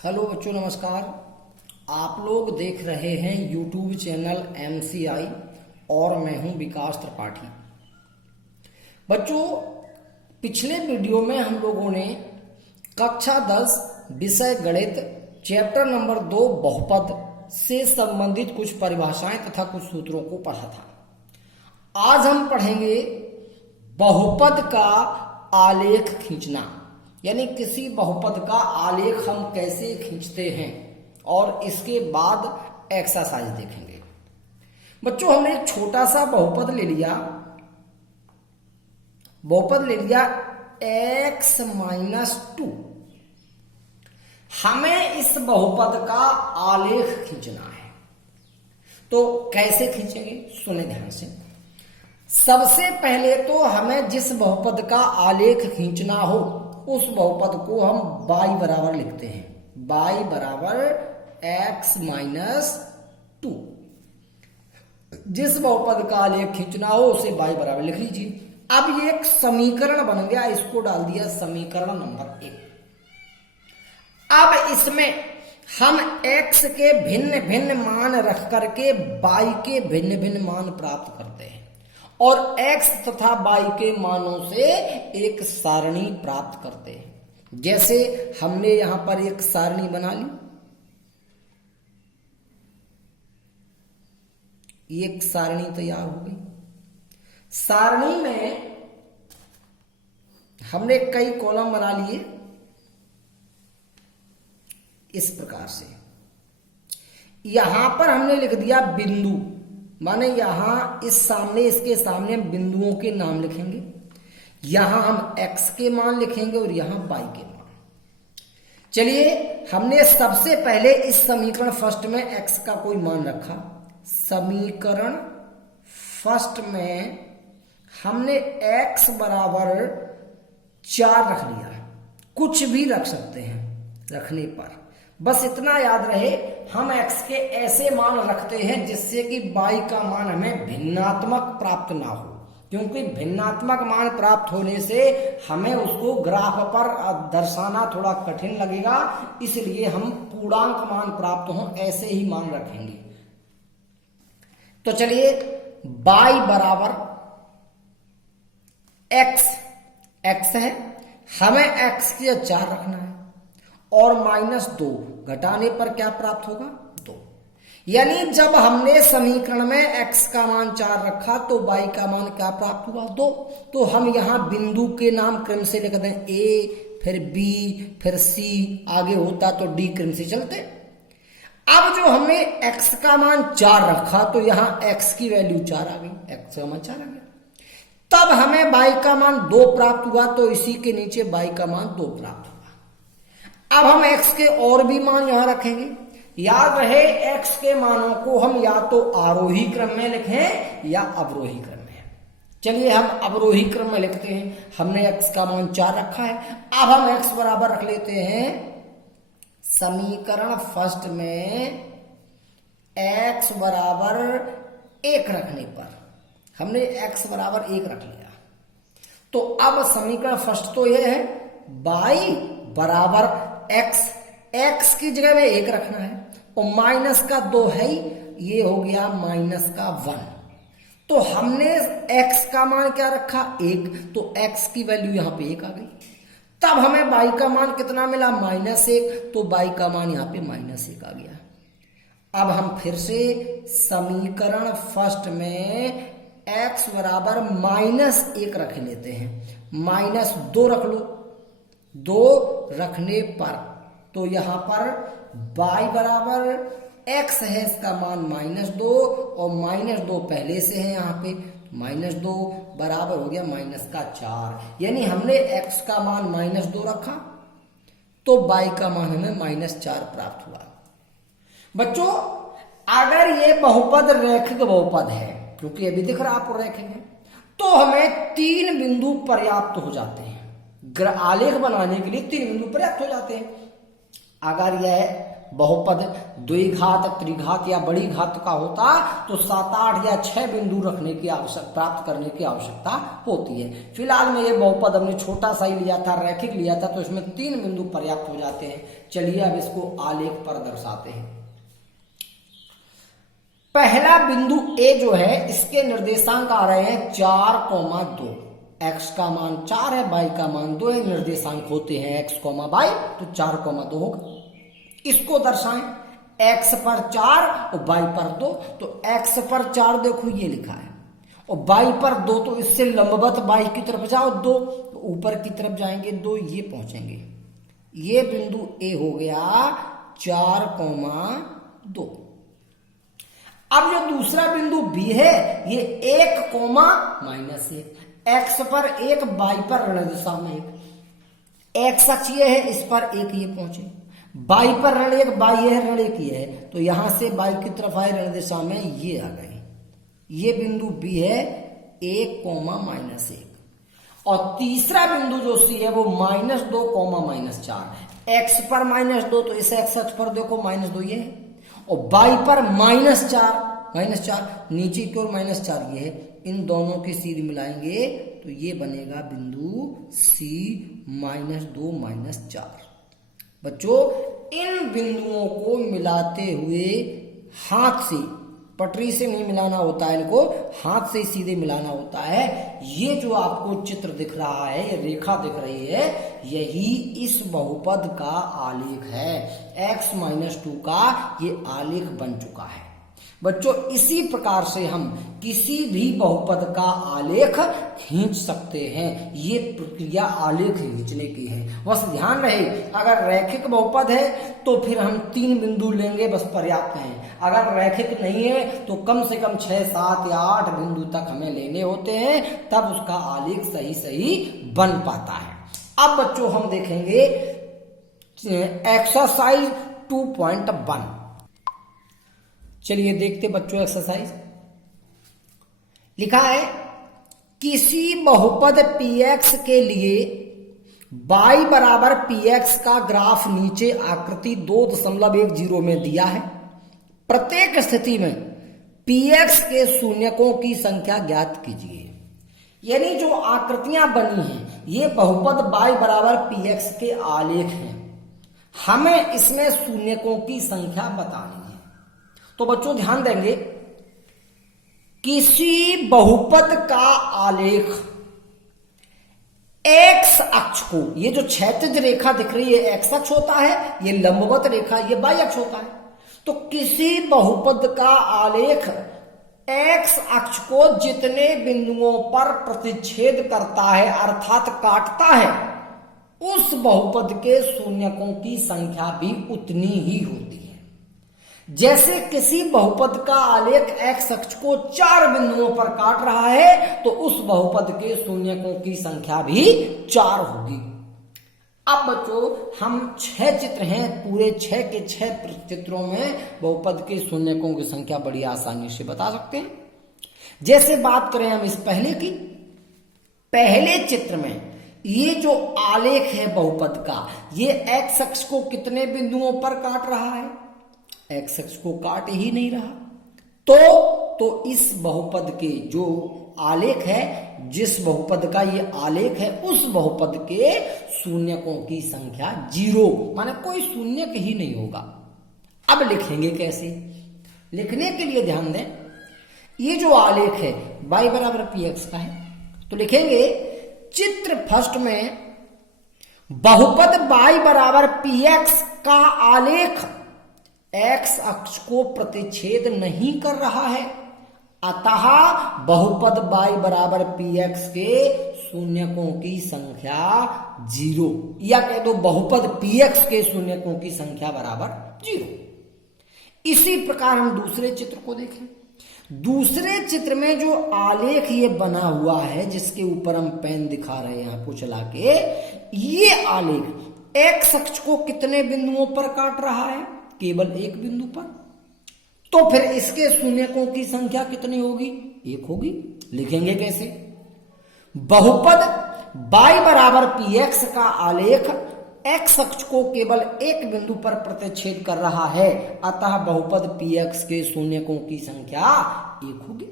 Hello बच्चों, नमस्कार। आप लोग देख रहे हैं यूट्यूब चैनल MCI और मैं हूं विकास त्रिपाठी। बच्चों, पिछले वीडियो में हम लोगों ने कक्षा 10 विषय गणित चैप्टर नंबर 2 बहुपद से संबंधित कुछ परिभाषाएं तथा कुछ सूत्रों को पढ़ा था। आज हम पढ़ेंगे बहुपद का आलेख खींचना, यानी किसी बहुपद का आलेख हम कैसे खींचते हैं और इसके बाद एक्सरसाइज देखेंगे। बच्चों, हमने एक छोटा सा बहुपद ले लिया x-2। हमें इस बहुपद का आलेख खींचना है, तो कैसे खींचेंगे सुने ध्यान से। सबसे पहले तो हमें जिस बहुपद का आलेख खींचना हो उस बहुपद को हम y बराबर लिखते हैं, y बराबर x-2। जिस बहुपद का आलेख खींचना हो उसे y बराबर लिख लीजिए। अब ये एक समीकरण बन गया, इसको डाल दिया समीकरण नंबर 1। अब इसमें हम x के भिन्न भिन्न मान रख करके y के भिन्न भिन्न मान प्राप्त करते हैं और x तथा y के मानों से एक सारणी प्राप्त करते हैं। जैसे हमने यहां पर एक सारणी बना ली, एक सारणी तैयार हो गई। सारणी में हमने कई कॉलम बना लिए इस प्रकार से। यहां पर हमने लिख दिया बिंदु, माने यहां इसके सामने हम बिंदुओं के नाम लिखेंगे। यहां हम x के मान लिखेंगे और यहां y के मान। चलिए, हमने सबसे पहले इस समीकरण फर्स्ट में x का कोई मान रखा। समीकरण फर्स्ट में हमने x बराबर 4 रख लिया। कुछ भी रख सकते हैं रखने पर, बस इतना याद रहे हम x के ऐसे मान रखते हैं जिससे कि y का मान हमें भिन्नात्मक प्राप्त ना हो, क्योंकि भिन्नात्मक मान प्राप्त होने से हमें उसको ग्राफ पर दर्शाना थोड़ा कठिन लगेगा। इसलिए हम पूर्णांक मान प्राप्त हो ऐसे ही मान रखेंगे। तो चलिए, y बराबर x है, हमें x की 4 रखना है और -2 घटाने पर क्या प्राप्त होगा 2। यानी जब हमने समीकरण में x का मान 4 रखा तो y का मान क्या प्राप्त हुआ 2। तो हम यहां बिंदु के नाम क्रम से लिख दें, a फिर b फिर c, आगे होता तो d क्रम से चलते। अब जो हमने x का मान 4 रखा तो यहां x की वैल्यू 4 आ गई, x का मान 4 आ गया। तब हमें y का मान 2 प्राप्त हुआ, तो इसी के नीचे y का मान 2 प्राप्त हुआ। अब हम x के और भी मान यहां रखेंगे। याद रहे, x के मानों को हम या तो आरोही क्रम में लिखें या अवरोही क्रम में। चलिए, हम अवरोही क्रम में लिखते हैं। हमने x का मान 4 रखा है। अब हम x बराबर रख लेते हैं समीकरण फर्स्ट में x बराबर 1 रखने पर। हमने x बराबर 1 रख लिया। तो अब समीकरण फर्स्ट तो यह है y बराबर x की जगह में 1 रखना है और माइनस का 2 है, ये हो गया -1। तो हमने x का मान क्या रखा 1, तो x की वैल्यू यहां पे 1 आ गई। तब हमें y का मान कितना मिला -1, तो y का मान यहां पे -1 आ गया। अब हम फिर से समीकरण फर्स्ट में x बराबर -1 रख लेते हैं, -2 रख लो। 2 रखने पर तो यहां पर y बराबर x है, इसका मान -2 और -2 पहले से है यहां पे, -2 बराबर हो गया -4। यानी हमने x का मान -2 रखा तो y का मान हमें -4 प्राप्त हुआ। बच्चों, अगर ये बहुपद रैखिक बहुपद है, क्योंकि अभी दिख रहा आपको रैखिक है, तो हमें 3 बिंदु पर्याप्त हो जाते हैं। आलेख बनाने के लिए 3 बिंदु पर्याप्त हो जाते हैं। अगर यह बहुपद द्विघात, त्रिघात या बड़ी घात का होता तो 7, 8 या 6 बिंदु रखने की आवश्यकता, प्राप्त करने की आवश्यकता होती है। फिलहाल में ये बहुपद हमने छोटा सा ही लिया था, रैखिक लिया था, तो इसमें 3 बिंदु पर्याप्त हो जाते हैं। चलिए अब इसको आलेख पर दर्शाते हैं। पहला बिंदु ए जो है इसके निर्देशांक आ रहे हैं 4,2। x का मान 4 है, y का मान 2 है, निर्देशांक होते हैं x, y, तो 4,2 होगा। इसको दर्शाएं, x पर 4 और y पर 2, तो x पर 4 देखो ये लिखा है और y पर 2, तो इससे लंबवत y की तरफ जाओ 2, तो ऊपर की तरफ जाएंगे 2, ये पहुंचेंगे। ये बिंदु ए हो गया 4,2। अब जो दूसरा बिंदु बी है ये 1,-1, x पर 1, y पर ऋण दिशा में 1, x अक्ष ये है, इस पर 1 ये पहुंचे, y पर ऋण 1, y है ऋण 1 ये है, तो यहां से y की तरफ आए ऋण दिशा में ये आ गए। ये बिंदु बी है 1,-1। और तीसरा बिंदु जो सी है वो -2,-4, x पर -2, तो इस x अक्ष पर देखो -2 ये है, और y पर -4, नीचे की ओर -4 ये है। इन दोनों की सीध मिलाएंगे तो ये बनेगा बिंदु सी -2, -4। बच्चों इन बिंदुओं को मिलाते हुए हाथ से, पटरी से नहीं मिलाना होता है, इनको हाथ से सीधे मिलाना होता है। ये जो आपको चित्र दिख रहा है, ये रेखा दिख रही है, यही इस बहुपद का आलेख है। x-2 का ये आलेख बन चुका है। बच्चों इसी प्रकार से हम किसी भी बहुपद का आलेख खींच सकते हैं। ये प्रक्रिया आलेख खींचने की है। बस ध्यान रहे, अगर रैखिक बहुपद है तो फिर हम 3 बिंदु लेंगे, बस पर्याप्त है। अगर रैखिक नहीं है तो कम से कम 6, 7 या 8 बिंदु तक हमें लेने होते हैं, तब उसका आलेख सही बन पाता है। अब बच्चों हम देखेंगे एक्सरसाइज 2.1। चलिए देखते बच्चों एक्सरसाइज। लिखा है किसी बहुपद px के लिए y बराबर px का ग्राफ नीचे आकृति 2.10 में दिया है। प्रत्येक स्थिति में px के शून्यकों की संख्या ज्ञात कीजिए। यानी जो आकृतियां बनी हैं ये बहुपद y बराबर px के आलेख हैं। हमें इसमें शून्यकों की संख्या बतानी है। तो बच्चों ध्यान देंगे, किसी बहुपद का आलेख x अक्ष को, ये जो क्षैतिज रेखा दिख रही है x अक्ष होता है, ये लंबवत रेखा ये y अक्ष होता है। तो किसी बहुपद का आलेख x अक्ष को जितने बिंदुओं पर प्रतिच्छेद करता है अर्थात काटता है, उस बहुपद के शून्यकों की संख्या भी उतनी ही होती है। जैसे किसी बहुपद का आलेख x अक्ष को 4 बिंदुओं पर काट रहा है तो उस बहुपद के शून्यकों की संख्या भी 4 होगी। अब बच्चों हम 6 चित्र हैं, पूरे 6 के 6 चित्रों में बहुपद के शून्यकों की संख्या बड़ी आसानी से बता सकते हैं। जैसे बात करें हम इस पहले की, पहले चित्र में ये जो आलेख है बहुपद का, ये x अक्ष को कितने बिंदुओं पर काट रहा है? x अक्ष को काट ही नहीं रहा। तो इस बहुपद के जो आलेख है, जिस बहुपद का ये आलेख है, उस बहुपद के शून्यकों की संख्या 0, माने कोई शून्यक ही नहीं होगा। अब लिखेंगे कैसे? लिखने के लिए ध्यान दें, ये जो आलेख है y बराबर px का है, तो लिखेंगे चित्र फर्स्ट में बहुपद y बराबर px का आलेख x अक्ष को प्रतिच्छेद नहीं कर रहा है, अतः बहुपद y बराबर px के शून्यकों की संख्या 0, या कह दो बहुपद px के शून्यकों की संख्या बराबर 0। इसी प्रकार हम दूसरे चित्र को देखें। दूसरे चित्र में जो आलेख ये बना हुआ है, जिसके ऊपर हम पेन दिखा रहे हैं आपको चला के, ये आलेख x अक्ष को कितने बिंदुओं पर काट रहा है? केवल 1 बिंदु पर। तो फिर इसके शून्यकों की संख्या कितनी होगी? 1 होगी। लिखेंगे कैसे? बहुपद y बराबर px का आलेख एक्स अक्ष को केवल एक बिंदु पर प्रतिच्छेद कर रहा है, अतः बहुपद px के शून्यकों की संख्या 1 होगी।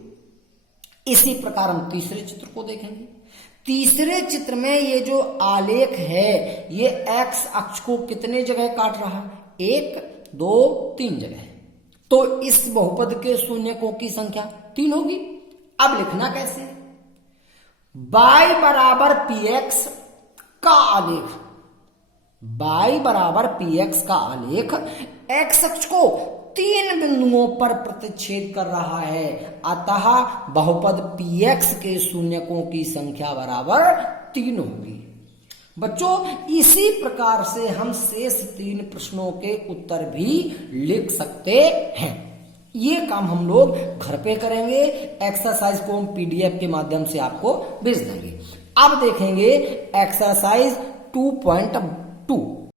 इसी प्रकार हम तीसरे चित्र को देखेंगे। तीसरे चित्र में ये जो आलेख है ये एक्स अक्ष को कितने जगह काट रहा है? 1, 2, 3 जगह। तो इस बहुपद के शून्यकों की संख्या 3 होगी। अब लिखना कैसे? y बराबर px का आलेख, y बराबर px का आलेख x अक्ष को 3 बिंदुओं पर प्रतिच्छेद कर रहा है, अतः बहुपद px के शून्यकों की संख्या बराबर 3 होगी। बच्चों इसी प्रकार से हम शेष 3 प्रश्नों के उत्तर भी लिख सकते हैं। ये काम हम लोग घर पे करेंगे, एक्सरसाइज को हम पीडीएफ के माध्यम से आपको भेज देंगे। अब देखेंगे एक्सरसाइज 2.2।